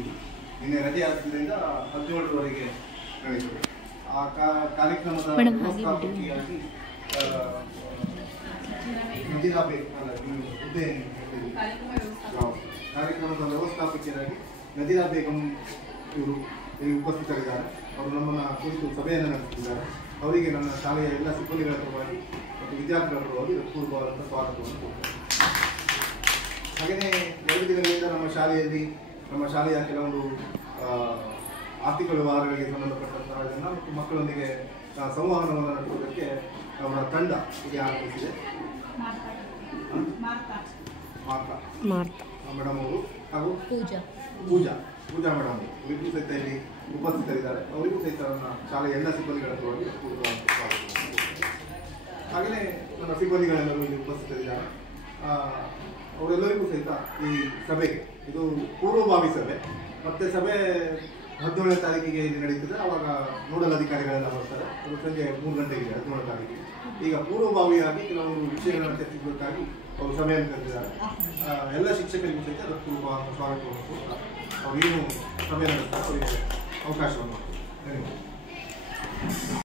ಇದು ನಿನ್ನೆ ರಜೆ ಆದ್ದರಿಂದ 17ರವರೆಗೆ ನಡೆಯುತ್ತದೆ. ಆ ಕಾರ್ಯಕ್ರಮದ ವ್ಯವಸ್ಥಾಪಕಿಯಾಗಿ ಕಾರ್ಯಕ್ರಮದ ವ್ಯವಸ್ಥಾಪಕಿಯರಾಗಿ ನದಿರಾ ಬೇಗಂ ಇವರು ಇಲ್ಲಿ ಉಪಸ್ಥಿತರಿದ್ದಾರೆ. ಅವರು ನಮ್ಮನ್ನು ಕುರಿತು ಸಭೆಯನ್ನು ನಡೆಸುತ್ತಿದ್ದಾರೆ. ಅವರಿಗೆ ನನ್ನ ಶಾಲೆಯ ಎಲ್ಲ ಸಿಬ್ಬಂದಿಗಳ ಪರವಾಗಿ ಮತ್ತು ವಿದ್ಯಾರ್ಥಿಗಳ ಪರವಾಗಿ ಪೂರ್ವವಾದಂಥ ಸ್ವಾಗತವನ್ನು ಕೊಡ್ತಾರೆ. ಹಾಗೆಯೇ 2 ದಿನಗಳಿಂದ ನಮ್ಮ ಶಾಲೆಯ ಕೆಲವೊಂದು ಆರ್ಥಿಕ ವ್ಯವಹಾರಗಳಿಗೆ ಸಂಬಂಧಪಟ್ಟಂತಹ ಇದನ್ನು ಮತ್ತು ಮಕ್ಕಳೊಂದಿಗೆ ಸಂವಹನವನ್ನು ನಡೆಸುವುದಕ್ಕೆ ಅವರ ತಂಡ ಇಲ್ಲಿ ಆರಂಭಿಸಿದೆ. ಮೇಡಮ್ ಅವರು ಹಾಗೂ ಪೂಜಾ ಮೇಡಮ್ ಅವರು ಇವರಿಗೂ ಸಹಿತ ಇಲ್ಲಿ ಉಪಸ್ಥಿತರಿದ್ದಾರೆ. ಅವರಿಗೂ ಸಹಿತ ನನ್ನ ಶಾಲೆಯ ಎಲ್ಲ ಸಿಬ್ಬಂದಿಗಳ ಪರವಾಗಿ ಹಾಗೆಯೇ ನನ್ನ ಸಿಬ್ಬಂದಿಗಳೆಲ್ಲರೂ ಇಲ್ಲಿ ಉಪಸ್ಥಿತರಿದ್ದಾರೆ. ಅವರೆಲ್ಲರಿಗೂ ಸಹಿತ ಈ ಸಭೆಗೆ ಇದು ಪೂರ್ವಭಾವಿ ಸಭೆ ಮತ್ತು ಸಭೆ 17ನೇ ತಾರೀಕಿಗೆ ಇಲ್ಲಿ ನಡೀತದೆ. ಆವಾಗ ನೋಡಲ್ ಅಧಿಕಾರಿಗಳೆಲ್ಲ ಬರ್ತಾರೆ. ಅದು ಸಂಜೆ 3 ಗಂಟೆಗೆ 17ನೇ ತಾರೀಕಿಗೆ. ಈಗ ಪೂರ್ವಭಾವಿಯಾಗಿ ಕೆಲವೊಂದು ವಿಷಯಗಳನ್ನು ಚರ್ಚಿಸಬೇಕಾಗಿ ಅವರು ಸಭೆಯನ್ನು ಕರೆದಿದ್ದಾರೆ. ಎಲ್ಲ ಶಿಕ್ಷಕರಿಗೂ ಸಹಿತ ಅದಕ್ಕೆ ಪೂರ್ವವಾದ ಸ್ವಾಗತವನ್ನು ಕೊಡ್ತಾರೆ. ಅವರು ಏನು ಸಭೆ ನಡೆಸ್ತಾರೆ ಅವರಿಗೆ ಅವಕಾಶವನ್ನು ಕೊಡ್ತಾರೆ. ಧನ್ಯವಾದ.